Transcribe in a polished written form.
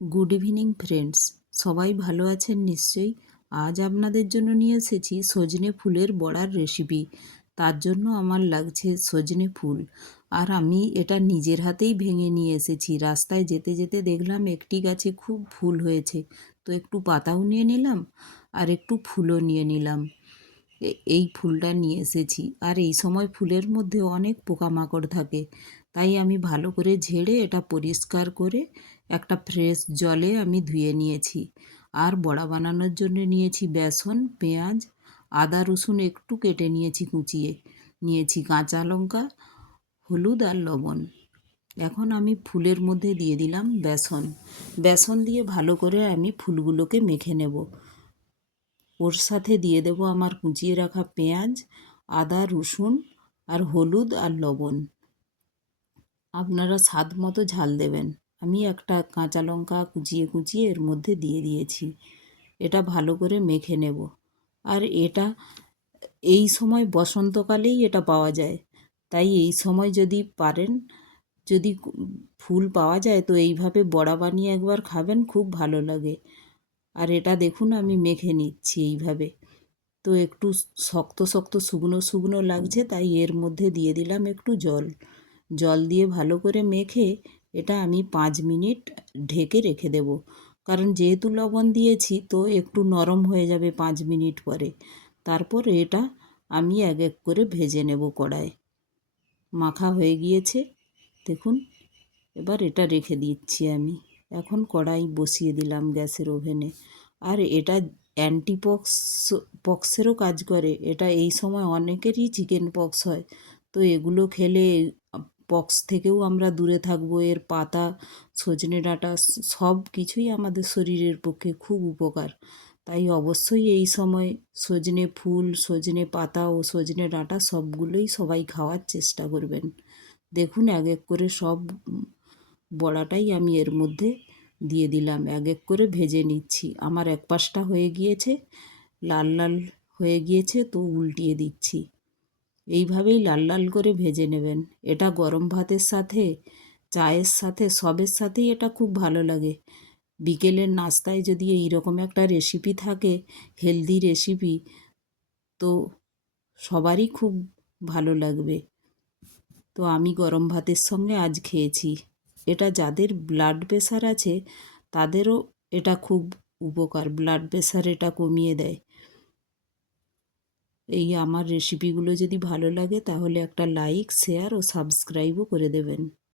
Good evening friends, সবাই ভালো আছেন নিশ্চয়ই। আজ আপনাদের জন্য নিয়ে এসেছি সজনে ফুলের বড়ার রেসিপি। তার জন্য আমার লাগছে সজনে ফুল, আর আমি এটা নিজের হাতেই ভেঙে নিয়ে এসেছি। রাস্তায় যেতে যেতে দেখলাম একটি গাছে খুব ফুল হয়েছে, তো একটু পাতাও নিয়ে নিলাম আর একটু ফুলও নিয়ে নিলাম। এই ফুলটা নিয়ে এসেছি, আর এই সময় ফুলের মধ্যে অনেক পোকামাকড় থাকে, তাই আমি ভালো করে ঝেড়ে এটা পরিষ্কার করে একটা ফ্রেশ জলে আমি ধুয়ে নিয়েছি। আর বড়া বানানোর জন্য নিয়েছি বেসন, পেঁয়াজ, আদা রসুন একটু কেটে নিয়েছি, কুচিয়ে নিয়েছি, কাঁচা লঙ্কা, হলুদ আর লবণ। এখন আমি ফুলের মধ্যে দিয়ে দিলাম বেসন। বেসন দিয়ে ভালো করে আমি ফুলগুলোকে মেখে নেব। ওর সাথে দিয়ে দেব আমার কুচিয়ে রাখা পেঁয়াজ, আদা রসুন আর হলুদ আর লবণ। আপনারা স্বাদ মতো ঝাল দেবেন। আমি একটা কাঁচা লঙ্কা কুচিয়ে কুচিয়ে এর মধ্যে দিয়ে দিয়েছি। এটা ভালো করে মেখে নেব। আর এটা এই সময় বসন্তকালেই এটা পাওয়া যায়, তাই এই সময় যদি পারেন, যদি ফুল পাওয়া যায় তো এইভাবে বড়া বানিয়ে একবার খাবেন, খুব ভালো লাগে। আর এটা দেখুন আমি মেখে নিচ্ছি এইভাবে। তো একটু শক্ত শক্ত শুকনো শুকনো লাগছে, তাই এর মধ্যে দিয়ে দিলাম একটু জল। জল দিয়ে ভালো করে মেখে এটা আমি 5 মিনিট ঢেকে রেখে দেব, কারণ যেহেতু লবণ দিয়েছি তো একটু নরম হয়ে যাবে 5 মিনিট পরে। তারপর এটা আমি এক এক করে ভেজে নেব কড়ায়। মাখা হয়ে গিয়েছে দেখুন। এবার এটা রেখে দিচ্ছি আমি। এখন কড়াই বসিয়ে দিলাম গ্যাসের ওভেনে। আর এটা পক্সেরও কাজ করে। এটা এই সময় অনেকেরই চিকেন পক্স হয়, তো এগুলো খেলে পক্স থেকেও আমরা দূরে থাকবো। এর পাতা, সজনে ডাঁটা সব কিছুই আমাদের শরীরের পক্ষে খুব উপকার। তাই অবশ্যই এই সময় সজনে ফুল, সজনে পাতা ও সজনে ডাঁটা সবগুলোই সবাই খাওয়ার চেষ্টা করবেন। দেখুন এক এক করে সব বড়াটাই আমি এর মধ্যে দিয়ে দিলাম, এক এক করে ভেজে নিচ্ছি। আমার এক পাশটা হয়ে গিয়েছে, লাল লাল হয়ে গিয়েছে, তো উল্টিয়ে দিচ্ছি। এইভাবেই লাল লাল করে ভেজে নেবেন। এটা গরম ভাতের সাথে, চায়ের সাথে, সবের সাথেই এটা খুব ভালো লাগে। বিকেলের নাস্তায় যদি এই রকম একটা রেসিপি থাকে, হেলদি রেসিপি, তো সবারই খুব ভালো লাগবে। তো আমি গরম ভাতের সঙ্গে আজ খেয়েছি। এটা যাদের ব্লাড প্রেশার আছে তাদেরও এটা খুব উপকার, ব্লাড প্রেশার এটা কমিয়ে দেয়। এই আমার রেসিপিগুলো যদি ভালো লাগে তাহলে একটা লাইক, শেয়ার ও সাবস্ক্রাইবও করে দেবেন।